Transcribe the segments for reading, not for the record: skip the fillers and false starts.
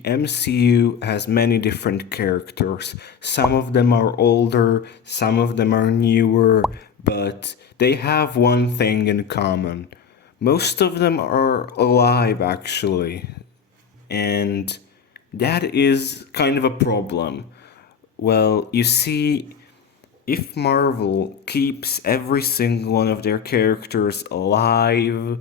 The MCU has many different characters. Some of them are older, some of them are newer, but they have one thing in common. Most of them are alive, actually, and that is kind of a problem. Well, you see, if Marvel keeps every single one of their characters alive,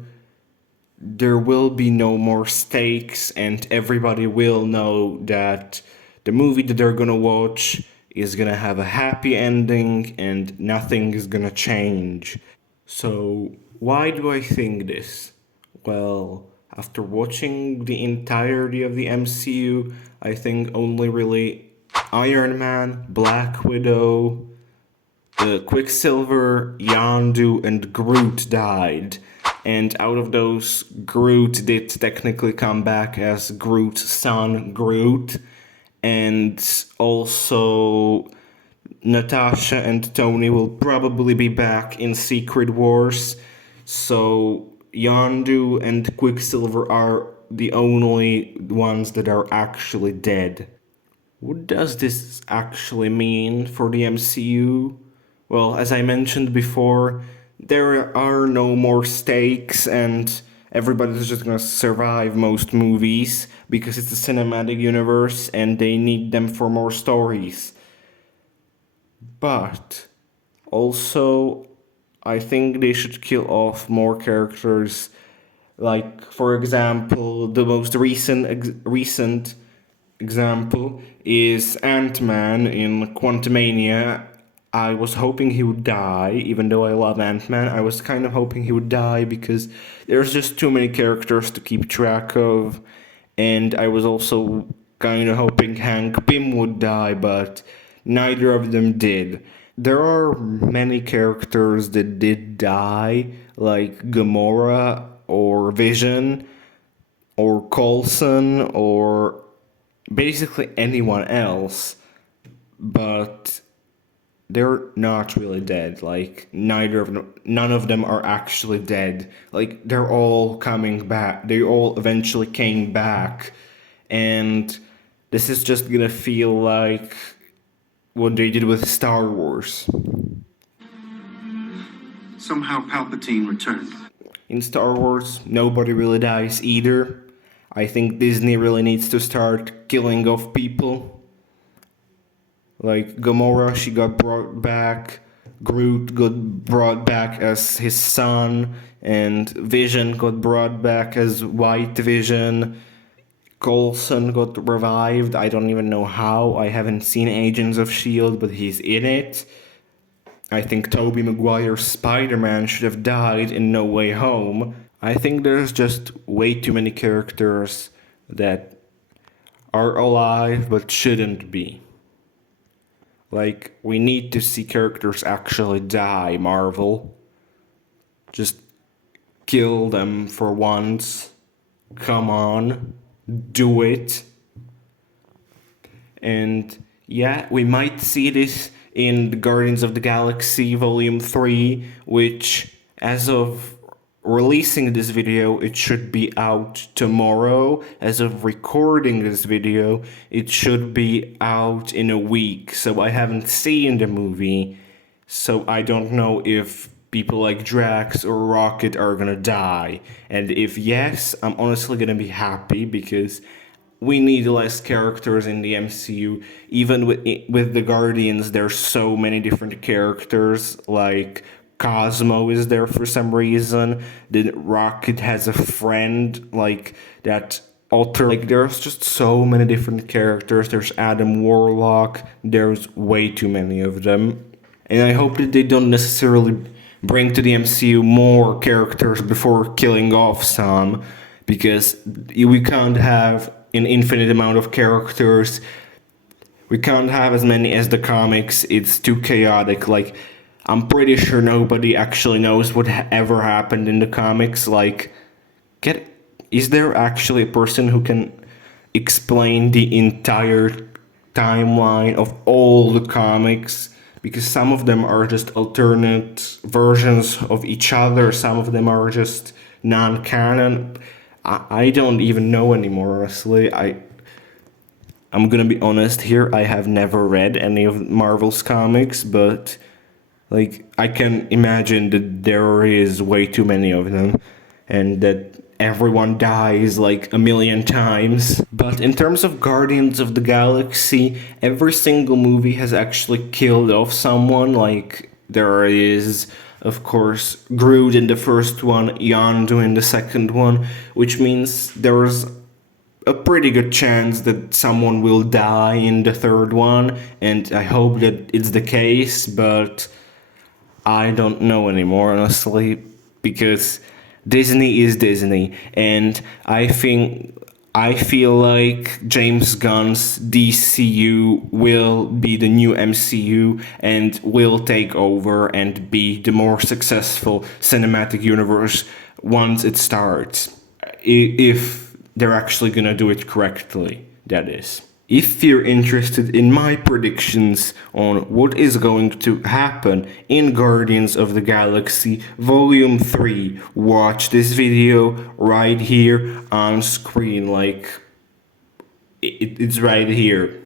there will be no more stakes, and everybody will know that the movie that they're gonna watch is gonna have a happy ending and nothing is gonna change. So, why do I think this? Well, after watching the entirety of the MCU, I think only really Iron Man, Black Widow, Quicksilver, Yondu, and Groot died. And out of those, Groot did technically come back as Groot's son, Groot. And also, Natasha and Tony will probably be back in Secret Wars. So, Yondu and Quicksilver are the only ones that are actually dead. What does this actually mean for the MCU? Well, as I mentioned before, there are no more stakes and everybody's just gonna survive most movies because it's a cinematic universe and they need them for more stories. But also, I think they should kill off more characters. Like, for example, the most recent example is Ant-Man in Quantumania. I was hoping he would die, even though I love Ant-Man. I was kind of hoping he would die because there's just too many characters to keep track of. And I was also kind of hoping Hank Pym would die, but neither of them did. There are many characters that did die, like Gamora or Vision or Coulson or basically anyone else, but they're not really dead. Like none of them are actually dead. Like they're all coming back. They all eventually came back, and this is just gonna feel like what they did with Star Wars. Somehow Palpatine returned. In Star Wars, nobody really dies either. I think Disney really needs to start killing off people. Like Gamora, she got brought back. Groot got brought back as his son, and Vision got brought back as White Vision. Coulson got revived. I don't even know how. I haven't seen Agents of S.H.I.E.L.D., but he's in it. I think Tobey Maguire's Spider-Man should have died in No Way Home. I think there's just way too many characters that are alive but shouldn't be. Like, we need to see characters actually die, Marvel. Just kill them for once. Come on. Do it. And yeah, we might see this in the Guardians of the Galaxy Volume 3, which, as of releasing this video, it should be out tomorrow. As of recording this video, it should be out in a week. So I haven't seen the movie, so I don't know if people like Drax or Rocket are gonna die. And if yes, I'm honestly gonna be happy because we need less characters in the MCU. Even with the Guardians, there's so many different characters. Like Cosmo is there for some reason. Then Rocket has a friend like that. Like there's just so many different characters. There's Adam Warlock. There's way too many of them. And I hope that they don't necessarily bring to the MCU more characters before killing off some, because we can't have an infinite amount of characters. We can't have as many as the comics. It's too chaotic. Like, I'm pretty sure nobody actually knows what ever happened in the comics. Like, is there actually a person who can explain the entire timeline of all the comics? Because some of them are just alternate versions of each other, some of them are just non-canon. I don't even know anymore, honestly. I'm gonna be honest here, I have never read any of Marvel's comics, but like I can imagine that there is way too many of them and that everyone dies like a million times. But in terms of Guardians of the Galaxy, every single movie has actually killed off someone. Like there is, of course, Groot in the first one, Yondu in the second one, which means there's a pretty good chance that someone will die in the third one, and I hope that it's the case, but I don't know anymore, honestly, because Disney is Disney, and I feel like James Gunn's DCU will be the new MCU and will take over and be the more successful cinematic universe once it starts. If they're actually gonna do it correctly, that is. If you're interested in my predictions on what is going to happen in Guardians of the Galaxy Volume 3, watch this video right here on screen, like it's right here.